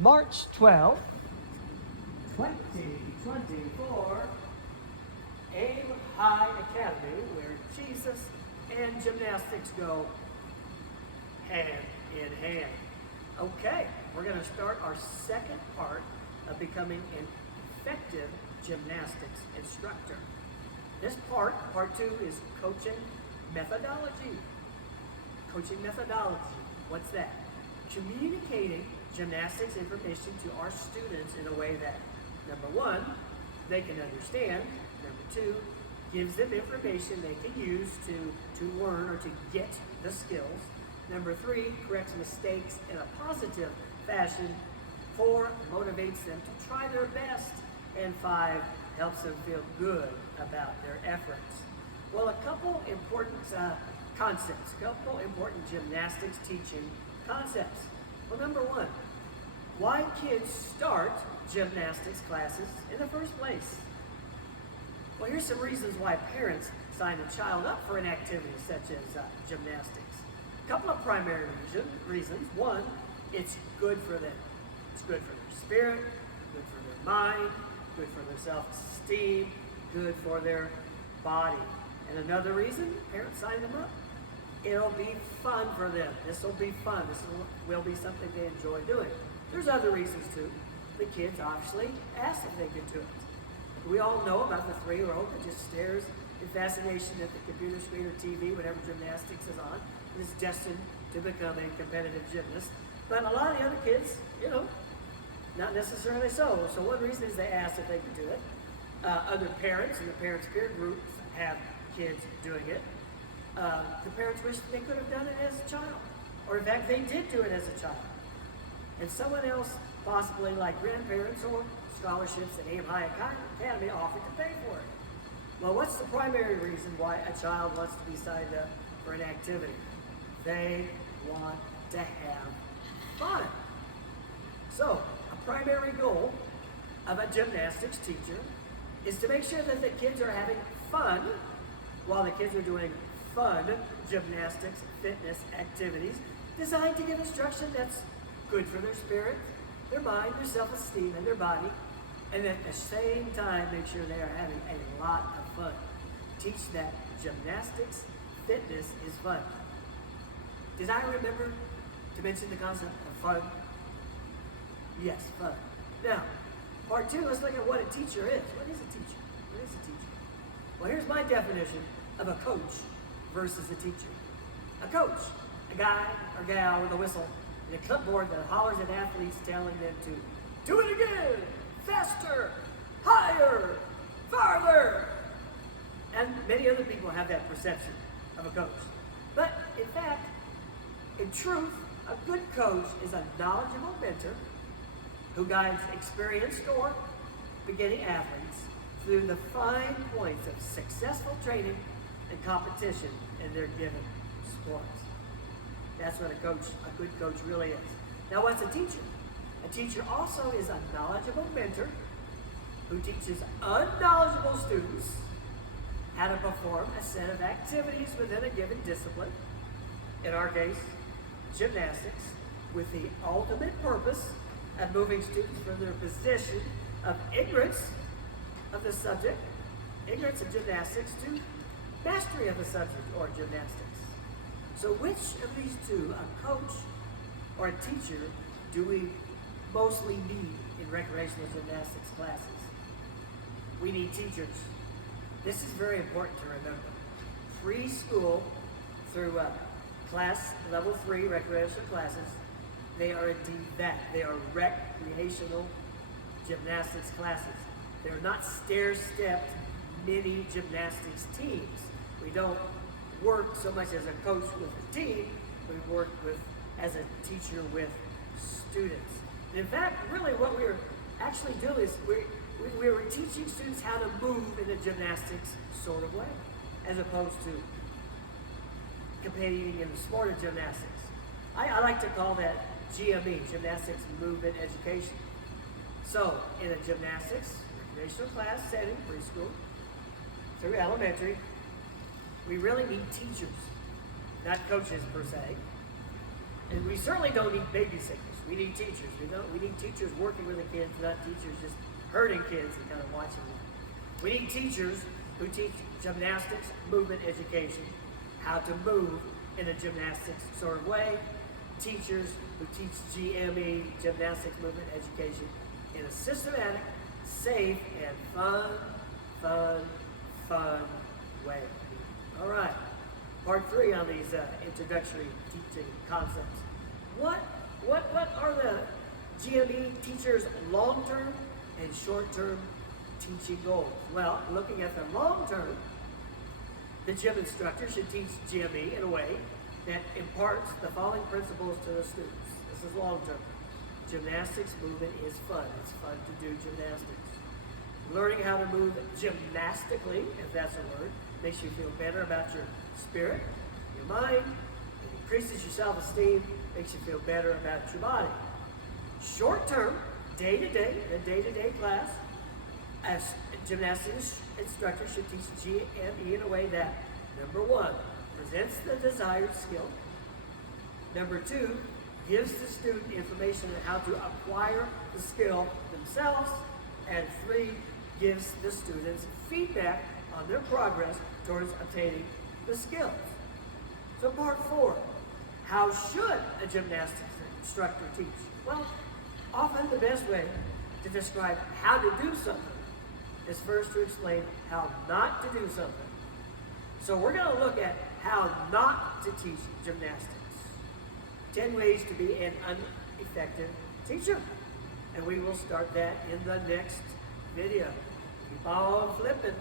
March 12th, 2024, Aim High Academy, where Jesus and gymnastics go hand in hand. Okay, we're going to start our second part of becoming an effective gymnastics instructor. This part two, is coaching methodology. Coaching methodology, what's that? Communicating gymnastics information to our students in a way that, number one, they can understand, number two, gives them information they can use to learn or to get the skills, number three, corrects mistakes in a positive fashion, four, motivates them to try their best, and five, helps them feel good about their efforts. Well, a couple important concepts, a couple important gymnastics teaching concepts. Well, number one, why kids start gymnastics classes in the first place. Well, here's some reasons why parents sign a child up for an activity such as gymnastics. A couple of primary reasons. One, it's good for them. It's good for their spirit, good for their mind, good for their self-esteem, good for their body. And another reason parents sign them up, it'll be fun for them. This will be fun. This will be something they enjoy doing. There's other reasons too. The kids obviously ask if they can do it. We all know about the 3-year-old that just stares in fascination at the computer screen or TV whenever gymnastics is on and is destined to become a competitive gymnast. But a lot of the other kids, not necessarily so. So one reason is they ask if they can do it. Other parents and the parents' peer groups have kids doing it. The parents wish they could have done it as a child. Or in fact, they did do it as a child. And someone else, possibly like grandparents or scholarships at Aim High Academy, offered to pay for it. Well, what's the primary reason why a child wants to be signed up for an activity? They want to have fun. So, a primary goal of a gymnastics teacher is to make sure that the kids are having fun while the kids are doing fun gymnastics, fitness activities designed to give instruction that's good for their spirit, their mind, their self-esteem, and their body, and at the same time make sure they are having a lot of fun. Teach that gymnastics, fitness is fun. Did I remember to mention the concept of fun? Yes, fun. Now, part two, let's look at what a teacher is. What is a teacher? What is a teacher? Well, here's my definition of a coach versus a teacher. A coach, a guy or gal with a whistle and a clipboard that hollers at athletes telling them to do it again, faster, higher, farther. And many other people have that perception of a coach. But in fact, in truth, a good coach is a knowledgeable mentor who guides experienced or beginning athletes through the fine points of successful training and competition in their given sports. That's what a good coach really is. Now, what's a teacher? A teacher also is a knowledgeable mentor who teaches unknowledgeable students how to perform a set of activities within a given discipline, in our case, gymnastics, with the ultimate purpose of moving students from their position of ignorance of the subject, ignorance of gymnastics, to mastery of the subject or gymnastics. So which of these two, a coach or a teacher, do we mostly need in recreational gymnastics classes? We need teachers. This is very important to remember. Preschool through class level 3 recreational classes, they are indeed that. They are recreational gymnastics classes. They're not stair-stepped mini gymnastics teams. We don't work so much as a coach with a team, we work as a teacher with students. And in fact, really what we're actually doing is we're teaching students how to move in a gymnastics sort of way, as opposed to competing in the sport of gymnastics. I like to call that GME, Gymnastics Movement Education. So, in a gymnastics recreational class setting, preschool through elementary, we really need teachers, not coaches per se. And we certainly don't need babysitters. We need teachers. We need teachers working with the kids, not teachers just herding kids and kind of watching them. We need teachers who teach gymnastics, movement education, how to move in a gymnastics sort of way. Teachers who teach GME, gymnastics movement education, in a systematic, safe, and fun way. All right, part 3 on these introductory teaching concepts. What are the GME teachers' long-term and short-term teaching goals? Well, looking at the long-term, the gym instructor should teach GME in a way that imparts the following principles to the students. This is long-term. Gymnastics movement is fun. It's fun to do gymnastics. Learning how to move gymnastically, if that's a word, makes you feel better about your spirit, your mind. It increases your self-esteem, makes you feel better about your body. Short-term, day-to-day, in a day-to-day class, as a gymnastics instructor should teach GME in a way that, number 1, presents the desired skill. Number 2, gives the student information on how to acquire the skill themselves. And 3, gives the students feedback on their progress towards obtaining the skills. So part 4, how should a gymnastics instructor teach? Well, often the best way to describe how to do something is first to explain how not to do something. So we're going to look at how not to teach gymnastics. 10 ways to be an ineffective teacher. And we will start that in the next video. Keep on flipping.